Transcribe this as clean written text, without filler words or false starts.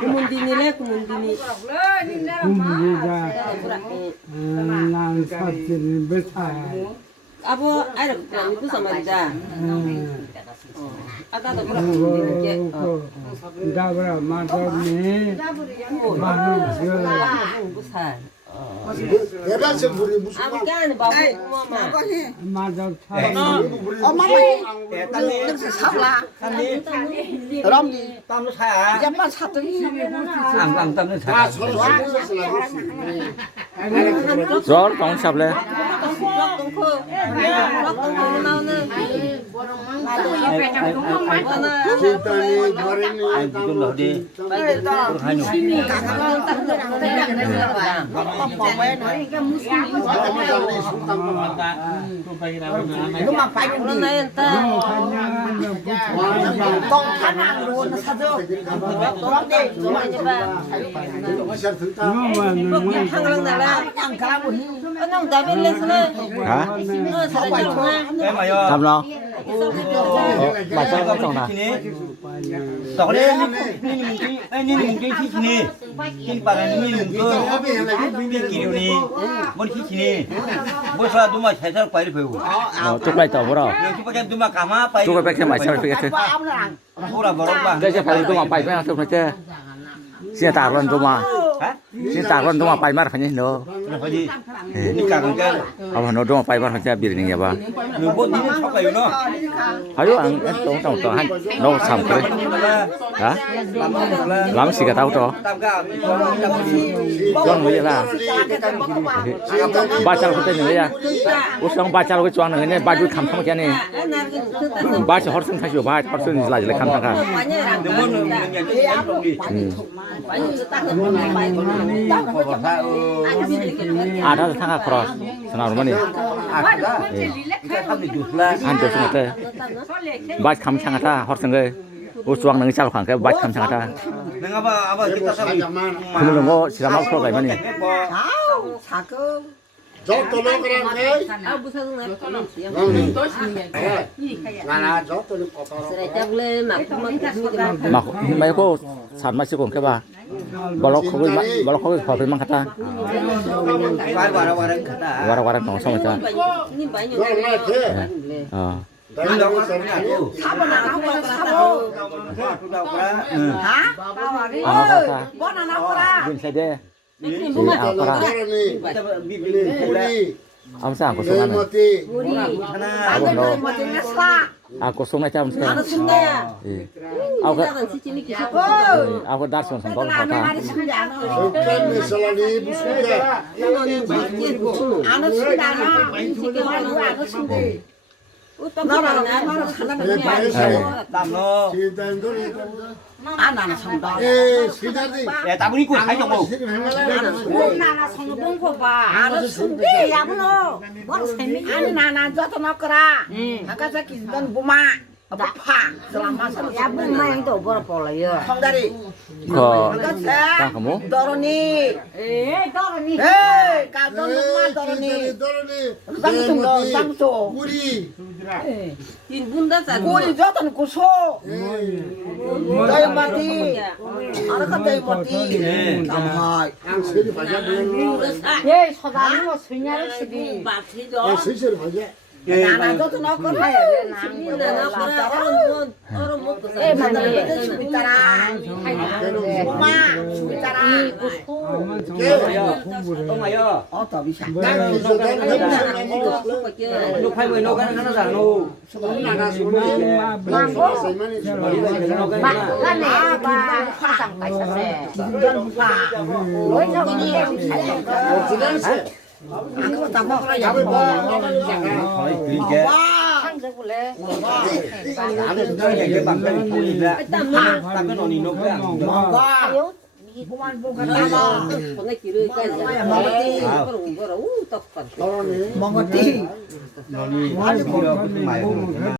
구문디니래 구문디니. 난 사진을 못해. 아버 아이를 무슨 말이야? 아까도 그렇게 다브라 마도니 마누 지어라. 무슨 대단한 분이 무슨 아무게 아니 바보 엄마. 마도 차. 엄마가 냄새 사라. 여러분이 땀도 차야. 이제만 사더니 안 땀도 차. 서로 Gió trong sập lên. 진단이 저리니 좀 넣어디. 하이노. 그만 빨리 똥하나로 사줘. 한강 나라. 그냥 가라고 언ong 다벨레스는 Hả? em mày ơi. Làm nó. Bà sao có trong nào? Tỏ đây ni mùng cái chi chi ni bà là ni mùng cơ cái kiểu ni mỗi chi chi ni mỗi sao tụi mày chạy sao quay đi phải Chúc lại tàu đó. chứ bây giờ tụi mày cả má bay Chúc lại cái máy sao phải cái. cô là bảo bà Đây sẽ phải tụi mà bay mấy thằng nó chơi. Xin tạc luôn tụi mà. hả Xin tạc luôn tụi mà bay mất phải như nó. phải gì đi cả cái Nó tụi mà bay mất phải chơi biệt như vậy. người bố tí nó phải nó Hay quá ăn trong hắn nó sắm cái. Hả? Làm gì cả tao đó. tam cao Con người là ba trăm cái này à. Ủa sao ba trăm cái chuang này ba chú khăm thằng cái này. Ba chỉ hót sinh thay chủ ba hót sinh lại khăm thằng cả. đừng muốn nhận cái ăn không đi Ada thằng cross. Senang rumah ni. Anjir semua tu. Baik kham chang ada hót sinh cái. Ủa chuang này sao khoảng cái baik kham chang ada. đừng apa kita sampai Kemudian kau siapa kau kayak mana? 사고 저 떠나가라게 아 무슨 날 떠났어요. 나나 저 떠는 거더라 쓰레기를 막 그만 Mak, mai kau san masih kau keba. Balok kau kau pergi mana kata? vài vài kata Warang-warang kau sama macam. 니 많이 Ah. đừng đâu có cái nào đâu 사고 나가고 사고 đâu có 하? Ah, kata. 뭐나 나오라. Bin saja. 떠나가라니 우리 Am sang kau sungai. 내모티 나는 뭐 됐어? Aku sungai macam 나는 saya. 순대야. Aku 이상한 지진이 기사 aku dah sun sun kau 나는 kata. 말이 순대야. 어떤 살라니 무슨 게 아는 순대야. 아는 순대. 너랑 나랑 하나는 làm nó 시단들이 나는 성도. 에 시단이 để tao đi quay trong mồm 나나 성도 봐. 아는 순대야 뭐. 아니 나나 저도 넣거라. 아까 저기 넌 보마. 파. selama 야 뭐만 또 뭐라 볼래요. 성다리. Kau 그것에 kau kamu? 도로니. 떨어니. 에이, 가도는 도로니. 쌍둥도 쌍소. 우리 문 닫아. 고리 저던 고소. 너희 마디. 알아간다 이 마디. 남하. 양세리 바자 예, 서다는 거 수냐를 쓰기. 맞히죠. 세세리 바자 나나 저도 넣고 해야 돼. 나나 얼음 먹고 사. 에 만나게 죽 있잖아. 엄마 죽 있잖아. ông mày ơi 어, 더 비싸. 난 기소된 lúc 20 nó cái nó giả nô 나나 소리 나네 봐. 화상 가셨네. 인전파. 왜 저기 그거 다 먹으라 약을 먹어. thôi kỹ chứ cái bằng cái gì ra tao cái nồi nó cái 와. 그만 보고 나가. 방에 길을 까지. 먹었지. 먹었지. nồi aduh mày